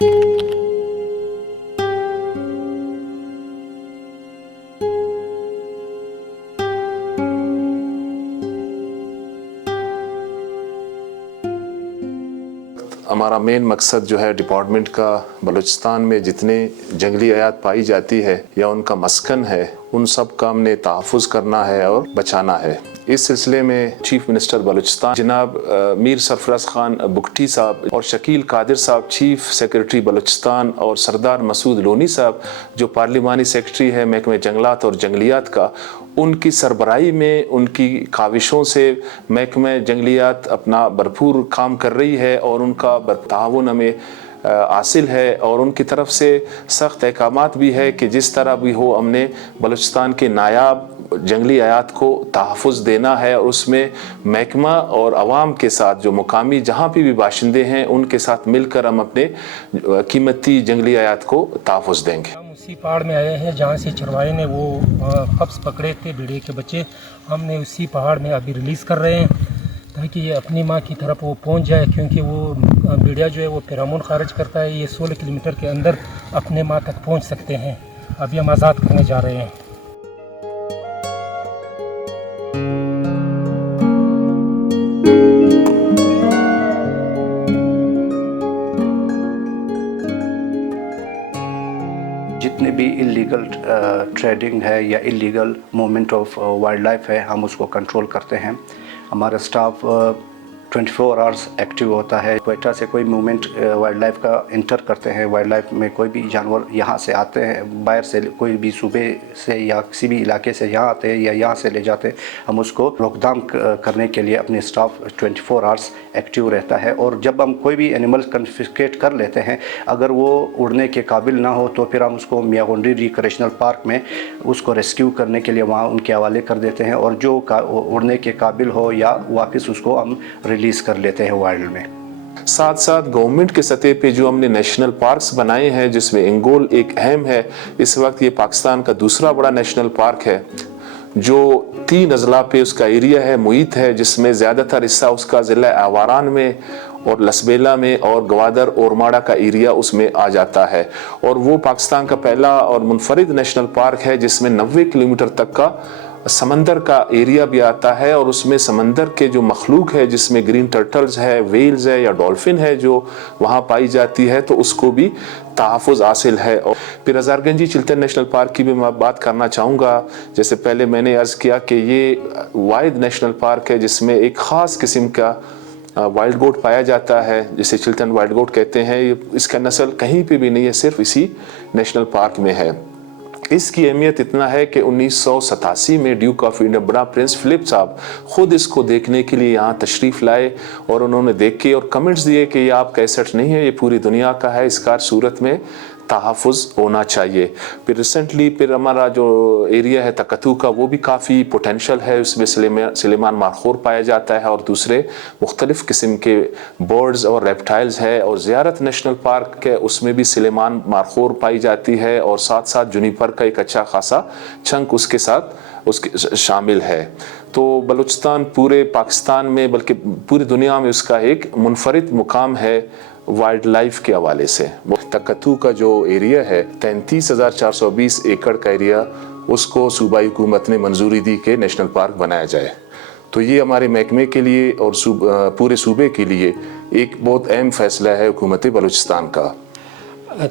ہمارا مین مقصد جو ہے ڈپارٹمنٹ کا بلوچستان میں جتنے جنگلی حیات پائی جاتی ہے یا ان کا مسکن ہے ان سب کا ہم نے تحفظ کرنا ہے اور بچانا ہے۔ اس سلسلے میں چیف منسٹر بلوچستان جناب میر سرفراز خان بگٹی صاحب اور شکیل قادر صاحب چیف سیکرٹری بلوچستان اور سردار مسعود لونی صاحب جو پارلیمانی سیکرٹری ہے محکمہ جنگلات اور جنگلیات کا، ان کی سربراہی میں ان کی کاوشوں سے محکمہ جنگلیات اپنا بھرپور کام کر رہی ہے اور ان کا تعاون ہمیں حاصل ہے، اور ان کی طرف سے سخت احکامات بھی ہے کہ جس طرح بھی ہو ہم نے بلوچستان کے نایاب جنگلی حیات کو تحفظ دینا ہے، اور اس میں محکمہ اور عوام کے ساتھ جو مقامی جہاں پہ بھی باشندے ہیں ان کے ساتھ مل کر ہم اپنے قیمتی جنگلی حیات کو تحفظ دیں گے۔ ہم اسی پہاڑ میں آئے ہیں جہاں سے چرواہے نے وہ پپس پکڑے تھے بھیڑیے کے بچے، ہم نے اسی پہاڑ میں ابھی ریلیز کر رہے ہیں تاکہ یہ اپنی ماں کی طرف وہ پہنچ جائے، کیونکہ وہ بھیڑیا جو ہے وہ فیرامون خارج کرتا ہے، یہ 16 کلومیٹر کے اندر اپنے ماں تک پہنچ سکتے ہیں۔ ابھی ہم آزاد کرنے جا رہے ہیں۔ جتنے بھی اللیگل ٹریڈنگ ہے یا illegal movement of wildlife ہے ہم اس کو کنٹرول کرتے ہیں۔ ہمارا سٹاف 24 آورس ایکٹیو ہوتا ہے۔ کوئٹہ سے کوئی موومنٹ وائلڈ لائف کا انٹر کرتے ہیں، وائلڈ لائف میں کوئی بھی جانور یہاں سے آتے ہیں، باہر سے کوئی بھی صوبے سے یا کسی بھی علاقے سے یہاں آتے ہیں یا یہاں سے لے جاتے ہیں، ہم اس کو روک تھام کرنے کے لیے اپنے سٹاف 24 آورس ایکٹیو رہتا ہے۔ اور جب ہم کوئی بھی اینیمل کنفiscate کر لیتے ہیں، اگر وہ اڑنے کے قابل نہ ہو تو پھر ہم اس کو میاں گنڈی ریکریشنل پارک میں اس کو ریسکیو کرنے کے لیے وہاں ان کے حوالے کر دیتے ہیں، اور جو اڑنے کے قابل ہو یا واپس اس کو ہم ریلیز کر لیتے ہیں وائلڈ میں۔ ساتھ ساتھ گورنمنٹ کے سطح پہ جو ہم نے نیشنل پارکس بنائے ہیں جس میں انگول ایک اہم ہے، اس وقت یہ پاکستان کا دوسرا بڑا نیشنل پارک ہے جو 3 اضلاع پہ اس کا ایریا ہے محیط ہے، جس میں زیادہ تر حصہ اس کا ضلع آواران میں اور لسبیلا میں اور گوادر اور ماڑا کا ایریا اس میں آ جاتا ہے، اور وہ پاکستان کا پہلا اور منفرد نیشنل پارک ہے جس میں 90 کلومیٹر تک کا سمندر کا ایریا بھی آتا ہے، اور اس میں سمندر کے جو مخلوق ہے جس میں گرین ٹرٹلز ہے، ویلز ہے یا ڈولفن ہے جو وہاں پائی جاتی ہے، تو اس کو بھی تحفظ حاصل ہے۔ اور پھر ہزار گنجی چلتن نیشنل پارک کی بھی میں بات کرنا چاہوں گا۔ جیسے پہلے میں نے عرض کیا کہ یہ واحد نیشنل پارک ہے جس میں ایک خاص قسم کا وائلڈ گوٹ پایا جاتا ہے جسے چلتن وائلڈ گوٹ کہتے ہیں۔ اس کا نسل کہیں پہ بھی نہیں ہے، صرف اسی نیشنل پارک میں ہے۔ اس کی اہمیت اتنا ہے کہ 1987 میں Duke of Edinburgh Prince Philip صاحب خود اس کو دیکھنے کے لیے یہاں تشریف لائے، اور انہوں نے دیکھے اور کمنٹس دیے کہ یہ آپ کا ایسٹ نہیں ہے، یہ پوری دنیا کا ہے، اس کا صورت میں تحفظ ہونا چاہیے۔ پھر ریسنٹلی پھر ہمارا جو ایریا ہے تکتو کا وہ بھی کافی پوٹینشل ہے، اس میں سلیمان مارخور پایا جاتا ہے اور دوسرے مختلف قسم کے برڈز اور ریپٹائلز ہے، اور زیارت نیشنل پارک ہے اس میں بھی سلیمان مارخور پائی جاتی ہے، اور ساتھ ساتھ جونیپر کا ایک اچھا خاصا چنک اس کے ساتھ شامل ہے۔ تو بلوچستان پورے پاکستان میں بلکہ پوری دنیا میں اس کا ایک منفرد مقام ہے وائلڈ لائف کے حوالے سے۔ تکتو کا جو ایریا ہے 33,420 ایکڑ کا ایریا، اس کو صوبائی حکومت نے منظوری دی کہ نیشنل پارک بنایا جائے۔ تو یہ ہمارے محکمے کے لیے اور پورے صوبے کے لیے ایک بہت اہم فیصلہ ہے حکومت بلوچستان کا۔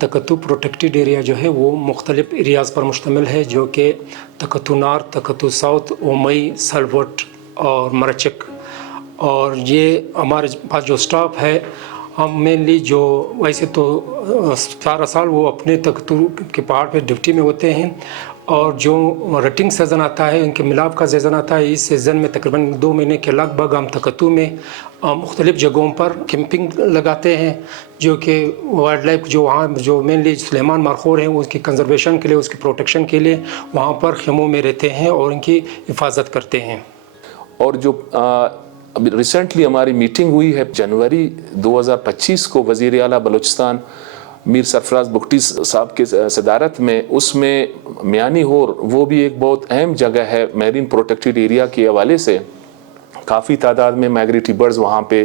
تکتو پروٹیکٹڈ ایریا جو ہے وہ مختلف ایریاز پر مشتمل ہے، جو کہ تکتو نارتھ، تکتو ساؤتھ، اومئی، سلوٹ اور مرچک۔ اور یہ ہمارے پاس جو سٹاف ہے، ہم مینلی جو ویسے تو سارا سال وہ اپنے تکتو کے پہاڑ پہ ڈیوٹی میں ہوتے ہیں، اور جو رٹنگ سیزن آتا ہے، ان کے ملاپ کا سیزن آتا ہے، اس سیزن میں تقریباً 2 مہینے کے لگ بھگ ہم تکتو میں مختلف جگہوں پر کیمپنگ لگاتے ہیں، جو کہ وائلڈ لائف جو وہاں جو مینلی سلیمان مارخور ہیں اس کی کنزرویشن کے لیے، اس کی پروٹیکشن کے لیے وہاں پر خیموں میں رہتے ہیں اور ان کی حفاظت کرتے ہیں۔ اور جو ابھی ریسنٹلی ہماری میٹنگ ہوئی ہے جنوری 2025 کو وزیر اعلیٰ بلوچستان میر سرفراز بگٹی صاحب کے صدارت میں، اس میں میانی ہور وہ بھی ایک بہت اہم جگہ ہے میرین پروٹیکٹڈ ایریا کے حوالے سے۔ کافی تعداد میں مائگریٹری برڈز وہاں پہ